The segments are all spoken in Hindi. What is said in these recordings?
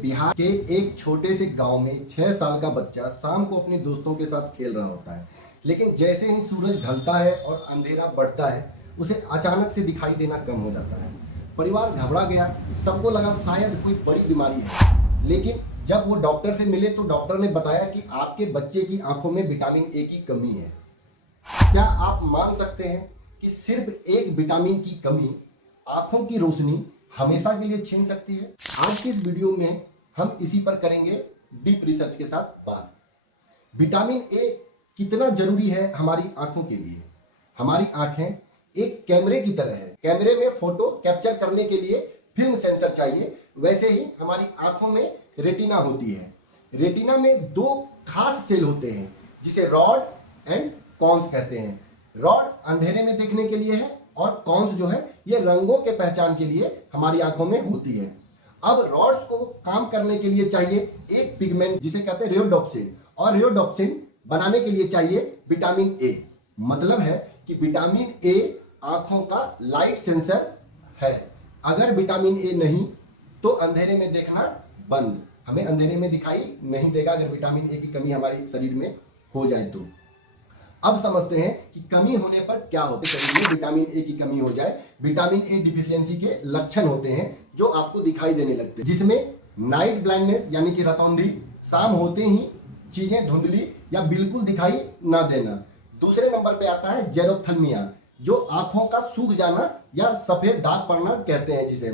बिहार के एक छोटे से गांव में 6 साल का बच्चा शाम को अपने दोस्तों के साथ खेल रहा होता है, लेकिन जैसे ही सूरज ढलता है और अंधेरा बढ़ता है उसे अचानक से दिखाई देना कम हो जाता है। परिवार घबरा गया, सबको लगा शायद कोई बड़ी बीमारी है, लेकिन जब वो डॉक्टर से मिले तो डॉक्टर ने बताया कि आपके बच्चे की आंखों में विटामिन ए की कमी है। क्या आप मान सकते हैं कि सिर्फ एक विटामिन की कमी आंखों की रोशनी हमेशा के लिए छीन सकती है? आज की इस वीडियो में हम इसी पर करेंगे डीप रिसर्च के साथ बात। विटामिन ए कितना जरूरी है हमारी आंखों के लिए? हमारी आंखें एक कैमरे की तरह है। कैमरे में फोटो कैप्चर करने के लिए फिल्म सेंसर चाहिए, वैसे ही हमारी आंखों में रेटिना होती है। रेटिना में दो खास सेल होते हैं जिसे रॉड एंड कॉन्स कहते हैं। रॉड अंधेरे में देखने के लिए है और कॉन्स जो है ये रंगों के पहचान के लिए हमारी आंखों में होती है। अब रॉड्स को काम करने के लिए चाहिए एक पिगमेंट जिसे कहते हैं रियोडोप्सिन, और रियोडोप्सिन बनाने के लिए चाहिए विटामिन ए। मतलब है कि विटामिन ए आंखों का लाइट सेंसर है। अगर विटामिन ए नहीं तो अंधेरे में देखना बंद, हमें अंधेरे में दिखाई नहीं देगा अगर विटामिन ए की कमी हमारे शरीर में हो जाए तो। अब समझते हैं कि कमी होने पर क्या होते हैं। शरीर में विटामिन ए की कमी हो जाए, विटामिन ए डिफिशियंसी के लक्षण होते हैं जो आपको दिखाई देने लगते हैं, जिसमें नाइट ब्लाइंडनेस यानी कि रतौंधी, शाम होते ही चीजें धुंधली या बिल्कुल दिखाई ना देना। दूसरे नंबर पे आता है जेरोथल्मिया, जो आंखों का सूख जाना या सफेद दाग पड़ना कहते हैं जिसे।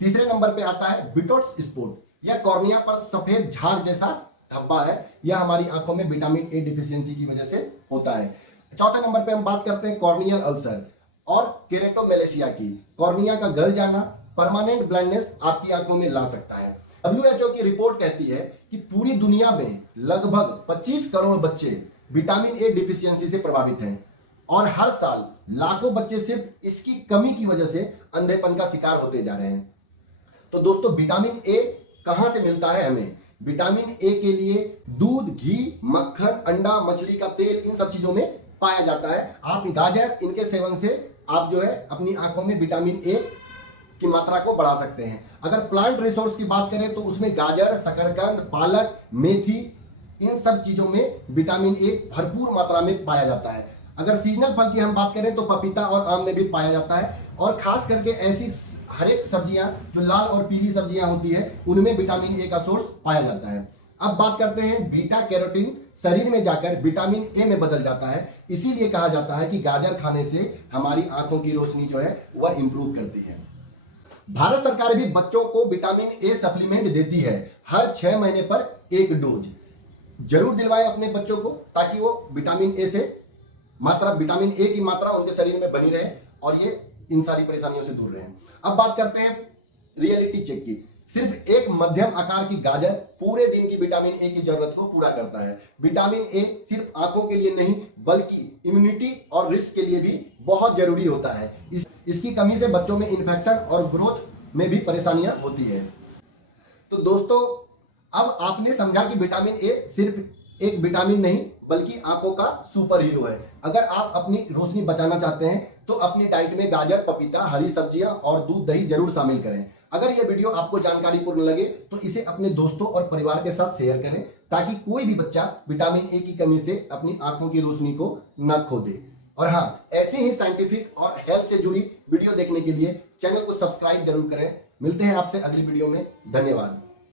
तीसरे नंबर पे आता है बिटोट स्पॉट, या कॉर्निया पर सफेद झाग जैसा धब्बा है, यह हमारी आंखों में विटामिन ए डिफिशियंसी की वजह से होता है। चौथे नंबर पे हम बात करते हैं कॉर्नियल अल्सर और केरेटोमेलेसिया की। कॉर्निया का गल जाना परमानेंट ब्लाइंडनेस आपकी आंखों में ला सकता है। WHO की रिपोर्ट कहती है कि पूरी दुनिया में लगभग 25 करोड़ बच्चे विटामिन ए डिफिशियंसी से प्रभावित हैं और हर साल लाखों बच्चे सिर्फ इसकी कमी की वजह से अंधेपन का शिकार होते जा रहे हैं। तो दोस्तों, विटामिन ए कहां से मिलता है हमें? विटामिन ए के लिए दूध, घी, मक्खन, अंडा, मछली का तेल, इन सब चीजों में पाया जाता है। आप गाजर, इनके सेवन से आप जो है अपनी आंखों में विटामिन ए की मात्रा को बढ़ा सकते हैं। अगर प्लांट रिसोर्स की बात करें तो उसमें गाजर, शकरकंद, पालक, मेथी, इन सब चीजों में विटामिन ए भरपूर मात्रा में पाया जाता है। अगर सीजनल फल की हम बात करें तो पपीता और आम में भी पाया जाता है, और खास करके ऐसी हर एक सब्जियां जो लाल और पीली सब्जियां होती है उनमें विटामिन ए का सोर्स पाया जाता है। अब बात करते हैं बीटा कैरोटीन शरीर में जाकर विटामिन ए में बदल जाता है, इसीलिए कहा जाता है कि गाजर खाने से हमारी आंखों की रोशनी जो है वह इंप्रूव करती है। भारत सरकार भी बच्चों को विटामिन ए सप्लीमेंट देती है, हर 6 महीने पर एक डोज। जरूर दिलवाएं अपने बच्चों को ताकि वो विटामिन ए की मात्रा उनके शरीर में बनी रहे और ये इन सारी परेशानियों से दूर रहें। अब बात करते हैं रियलिटी चेक की। सिर्फ एक मध्यम आकार की गाजर पूरे दिन की विटामिन ए की जरूरत को पूरा करता है। विटामिन ए सिर्फ आंखों के लिए नहीं बल्कि इम्यूनिटी और रिस्क के लिए भी बहुत जरूरी होता है। इसकी कमी से बच्चों में इन्फेक्शन और ग्रोथ में भी परेशानियां होती है। तो दोस्तों, अब आपने समझा कि विटामिन ए सिर्फ एक विटामिन नहीं बल्कि आंखों का सुपर हीरो है। अगर आप अपनी रोशनी बचाना चाहते हैं तो अपनी डाइट में गाजर, पपीता, हरी सब्जियां और दूध, दही जरूर शामिल करें। अगर यह वीडियो आपको जानकारीपूर्ण लगे तो इसे अपने दोस्तों और परिवार के साथ शेयर करें ताकि कोई भी बच्चा विटामिन ए की कमी से अपनी आंखों की रोशनी को न खो दे। और हाँ, ऐसे ही साइंटिफिक और हेल्थ से जुड़ी वीडियो देखने के लिए चैनल को सब्सक्राइब जरूर करें। मिलते हैं आपसे अगली वीडियो में। धन्यवाद।